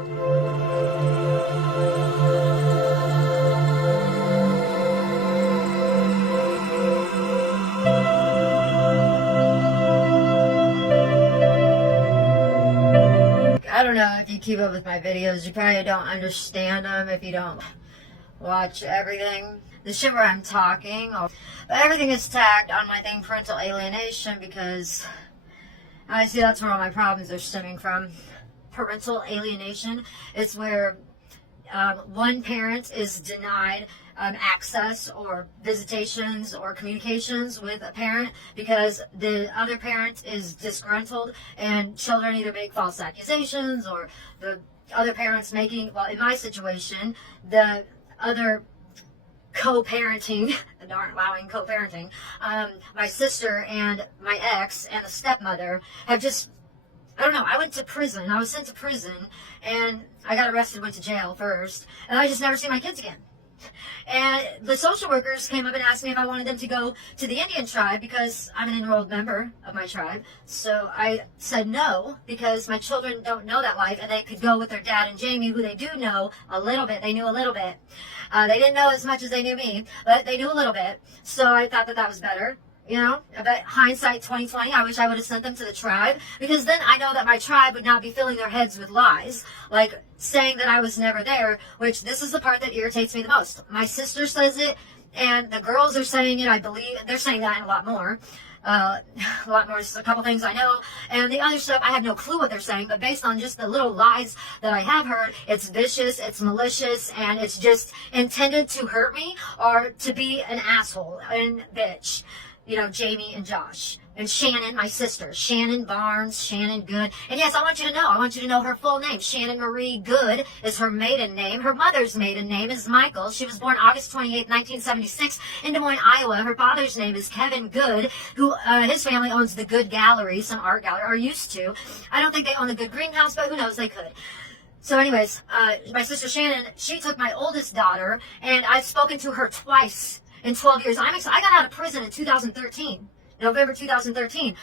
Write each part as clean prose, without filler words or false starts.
I don't know if you keep up with my videos. You probably don't understand them if you don't watch everything. The shit where I'm talking. But everything is tagged on my thing, parental alienation, because I see that's where all my problems are stemming from. Parental alienation is where one parent is denied access or visitations or communications with a parent because the other parent is disgruntled, and children either make false accusations or the other parent's making, well, in my situation, the other co-parenting, they aren't allowing co-parenting, my sister and my ex and the stepmother have just, I don't know, I went to prison. I was sent to prison, and I got arrested, went to jail first, and I just never see my kids again. And the social workers came up and asked me if I wanted them to go to the Indian tribe because I'm an enrolled member of my tribe. So I said no, because my children don't know that life, and they could go with their dad and Jamie, who they do know a little bit. They knew a little bit. They didn't know as much as they knew me, but they knew a little bit. So I thought that that was better. You know, but hindsight 2020, I wish I would have sent them to the tribe, because then I know that my tribe would not be filling their heads with lies, like saying that I was never there, which this is the part that irritates me the most. My sister says it, and the girls are saying it, I believe. They're saying that and a lot more. Just a couple things I know, and the other stuff I have no clue what they're saying, but based on just the little lies that I have heard, it's vicious, it's malicious, and it's just intended to hurt me or to be an asshole and bitch. You know, Jamie and Josh and Shannon, my sister, Shannon Barnes, Shannon Good. And yes, I want you to know her full name. Shannon Marie Good is her maiden name. Her mother's maiden name is Michael. She was born August 28, 1976 in Des Moines, Iowa. Her father's name is Kevin Good, who his family owns the Good Gallery, some art gallery, or used to. I don't think they own the Good Greenhouse, but who knows, they could. So anyways, my sister Shannon, she took my oldest daughter, and I've spoken to her twice in 12 years. I got out of prison in 2013, November 2013.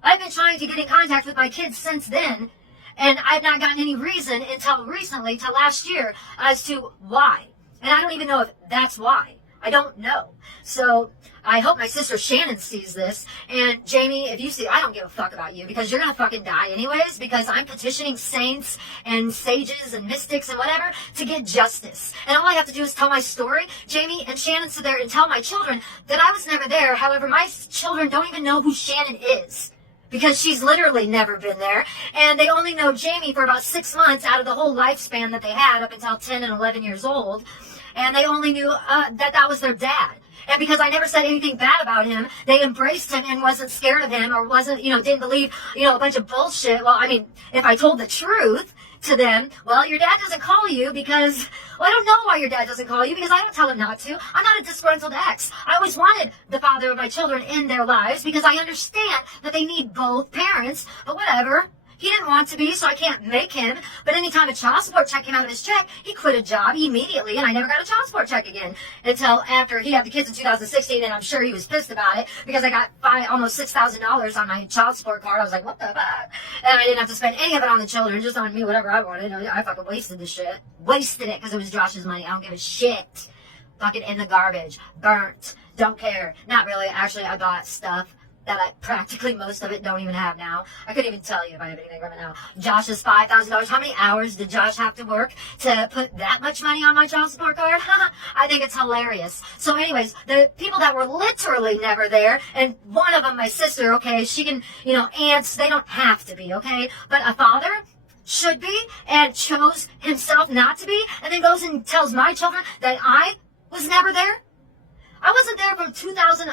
I've been trying to get in contact with my kids since then, and I've not gotten any reason until recently, till last year, as to why. And I don't even know if that's why. I don't know. So I hope my sister Shannon sees this. And Jamie, if you see, I don't give a fuck about you, because you're going to fucking die anyways, because I'm petitioning saints and sages and mystics and whatever to get justice. And all I have to do is tell my story. Jamie and Shannon sit there and tell my children that I was never there. However, my children don't even know who Shannon is, because she's literally never been there. And they only know Jamie for about 6 months out of the whole lifespan that they had up until 10 and 11 years old. And they only knew that was their dad. And because I never said anything bad about him, they embraced him and wasn't scared of him, or wasn't, didn't believe, a bunch of bullshit. Well, I mean, if I told the truth to them, well, your dad doesn't call you because, well, I don't know why your dad doesn't call you, because I don't tell him not to. I'm not a disgruntled ex. I always wanted the father of my children in their lives, because I understand that they need both parents, but whatever. He didn't want to be, so I can't make him. But anytime a child support check came out of his check, he quit a job immediately, and I never got a child support check again until after he had the kids in 2016, and I'm sure he was pissed about it, because I got almost $6,000 on my child support card. I was like, what the fuck? And I didn't have to spend any of it on the children, just on me, whatever I wanted. I fucking wasted the shit. Wasted it because it was Josh's money. I don't give a shit. Fucking in the garbage. Burnt. Don't care. Not really. Actually, I bought stuff that I practically most of it don't even have now. I couldn't even tell you if I have anything right now. Josh's $5,000. How many hours did Josh have to work to put that much money on my child support card? I think it's hilarious. So anyways, the people that were literally never there, and one of them, my sister, okay, she can, aunts, they don't have to be, okay? But a father should be, and chose himself not to be, and then goes and tells my children that I was never there? I wasn't there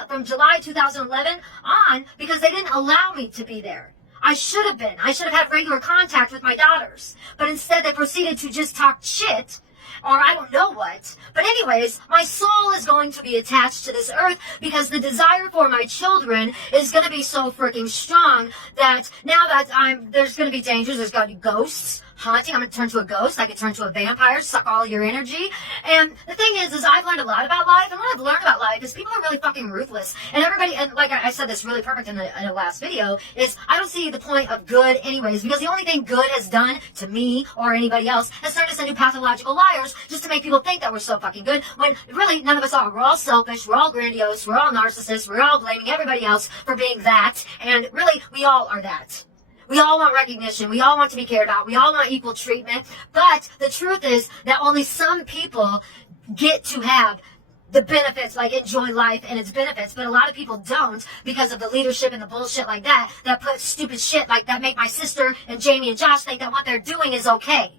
from July 2011 on, because they didn't allow me to be there. I should have been. I should have had regular contact with my daughters. But instead they proceeded to just talk shit, or I don't know what. But anyways, my soul is going to be attached to this earth, because the desire for my children is going to be so freaking strong that now that there's going to be dangers, there's going to be ghosts, haunting. I'm going to turn to a ghost. I could turn to a vampire, suck all your energy. And the thing is I've learned a lot about life. And what I've learned about life is people are really fucking ruthless. And everybody, and like I said this really perfect in the last video, is I don't see the point of good anyways, because the only thing good has done to me or anybody else has turned us into pathological liars just to make people think that we're so fucking good, when really none of us are. We're all selfish, we're all grandiose, we're all narcissists, we're all blaming everybody else for being that, and really we all are that. We all want recognition. We all want to be cared about. We all want equal treatment. But the truth is that only some people get to have the benefits, like enjoy life and its benefits, but a lot of people don't, because of the leadership and the bullshit like that put stupid shit like that make my sister and Jamie and Josh think that what they're doing is okay.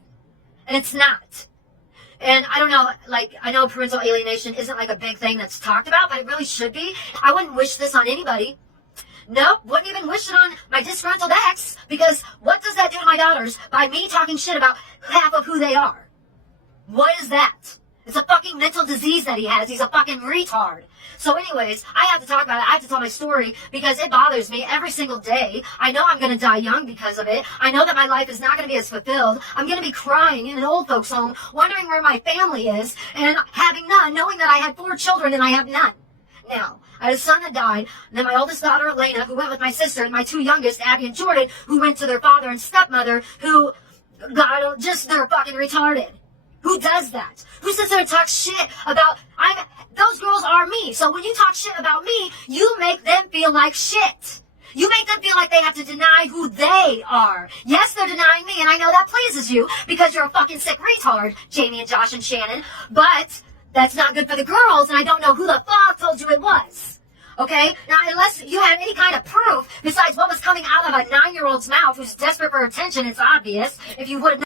And it's not. And I don't know, like, I know parental alienation isn't like a big thing that's talked about, but it really should be. I wouldn't wish this on anybody. Nope, wouldn't even wish it on my disgruntled ex, because what does that do to my daughters by me talking shit about half of who they are? What is that? It's a fucking mental disease that he has. He's a fucking retard. So anyways, I have to talk about it. I have to tell my story because it bothers me every single day. I know I'm going to die young because of it. I know that my life is not going to be as fulfilled. I'm going to be crying in an old folks home, wondering where my family is, and having none, knowing that I had 4 children and I have none. Now, I had a son that died, and then my oldest daughter, Elena, who went with my sister, and my 2 youngest, Abby and Jordan, who went to their father and stepmother, who got just, they're fucking retarded. Who does that? Who sits there and talks shit about, those girls are me. So when you talk shit about me, you make them feel like shit. You make them feel like they have to deny who they are. Yes, they're denying me, and I know that pleases you, because you're a fucking sick retard, Jamie and Josh and Shannon, but that's not good for the girls, and I don't know who the fuck told you it was. Okay? Now, unless you had any kind of proof besides what was coming out of a 9-year-old's mouth who's desperate for attention, it's obvious. If you would have